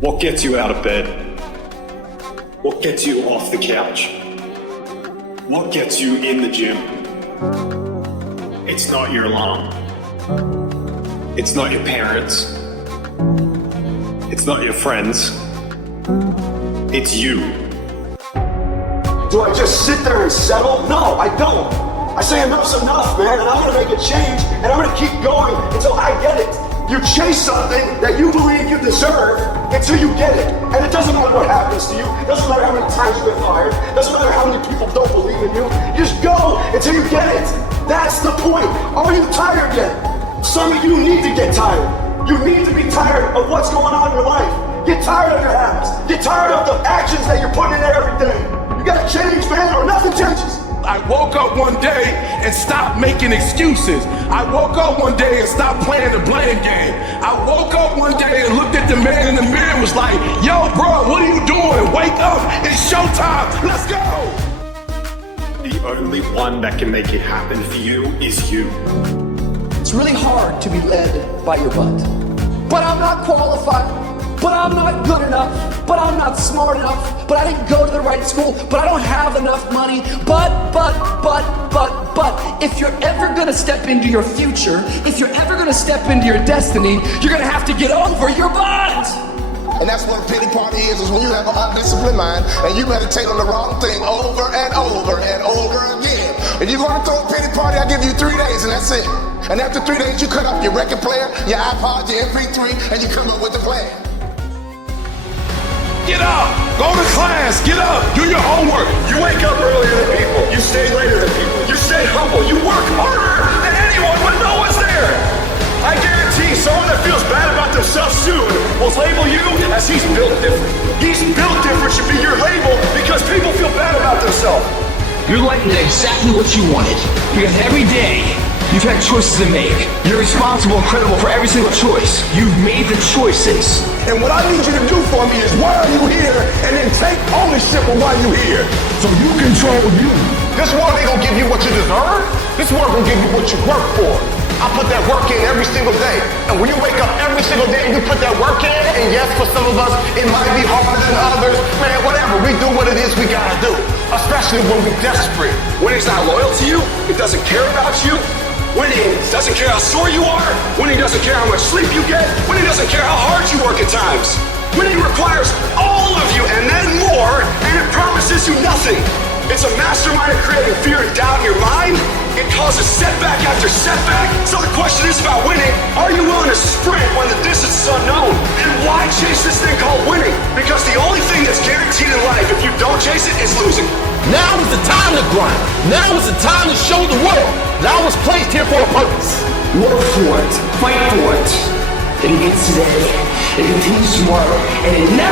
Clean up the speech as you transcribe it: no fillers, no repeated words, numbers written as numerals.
What gets you out of bed? What gets you off the couch? What gets you in the gym? It's not your alarm. It's not your parents. It's not your friends. It's you. Do I just sit there and settle? No, I don't. I say enough's enough, man, and I'm gonna make a change, and I'm gonna keep going until I get it. You chase something that you believe you deserve until you get it. And it doesn't matter what happens to you. It doesn't matter how many times you've been fired. It doesn't matter how many people don't believe in you. You just go until you get it. That's the point. Are you tired yet? Some of you need to get tired. You need to be tired of what's going on in your life. Get tired of your habits. Get tired of the actions that you're putting in there every day. You gotta change, man, or nothing changes. I woke up one day and stopped making excuses. I woke up one day and stopped playing the blame game. I woke up one day and looked at the man in the mirror and was like, yo, bro, what are you doing? Wake up, it's showtime, let's go! The only one that can make it happen for you is you. It's really hard to be led by your butt. But I'm not qualified. But I'm not good enough. But I'm not smart enough. But I didn't go to the right school. But I don't have enough money. But, if you're ever gonna step into your future, if you're ever gonna step into your destiny, you're gonna have to get over your butt. And that's what a pity party is when you have an undisciplined mind and you meditate on the wrong thing over and over and over again. If you're gonna throw a pity party, I'll give you 3 days and that's it. And after 3 days, you cut up your record player, your iPod, your MP3, and you come up with a plan. Get up, go to class, get up, do your homework. You wake up earlier than people. You stay later than people. You stay humble. You work harder than anyone when no one's there. I guarantee someone that feels bad about themselves soon will label you as he's built different. He's built different should be your label because people feel bad about themselves. Your life is exactly what you wanted. Because every day, you've had choices to make. You're responsible and credible for every single choice. You've made the choices. And what I need you to do for me is why are you here? And then take ownership of why you're here. So you control you. This world ain't gonna give you what you deserve. This world gonna give you what you work for. I put that work in every single day. And when you wake up every single day and you put that work in, and yes, for some of us, it might be harder than others. Man, whatever, we do what it is we gotta do. Especially when we're desperate. Winning's not loyal to you. It doesn't care about you. Winning doesn't care how sore you are. Winning doesn't care how much sleep you get. Winning doesn't care how hard you work at times. Winning requires all of you and then more, and it promises you nothing. It's a mastermind of creating fear and doubt in your mind. It causes setback after setback. So the question is about winning. Are you willing to sprint when the distance is unknown? And why chase this thing called winning? Because the only thing that's guaranteed in life, if you don't chase it, is losing. Now is the time to grind. Now is the time to show the world that I was placed here for a purpose. Work for it, fight for it. It begins today, it continues tomorrow, and it never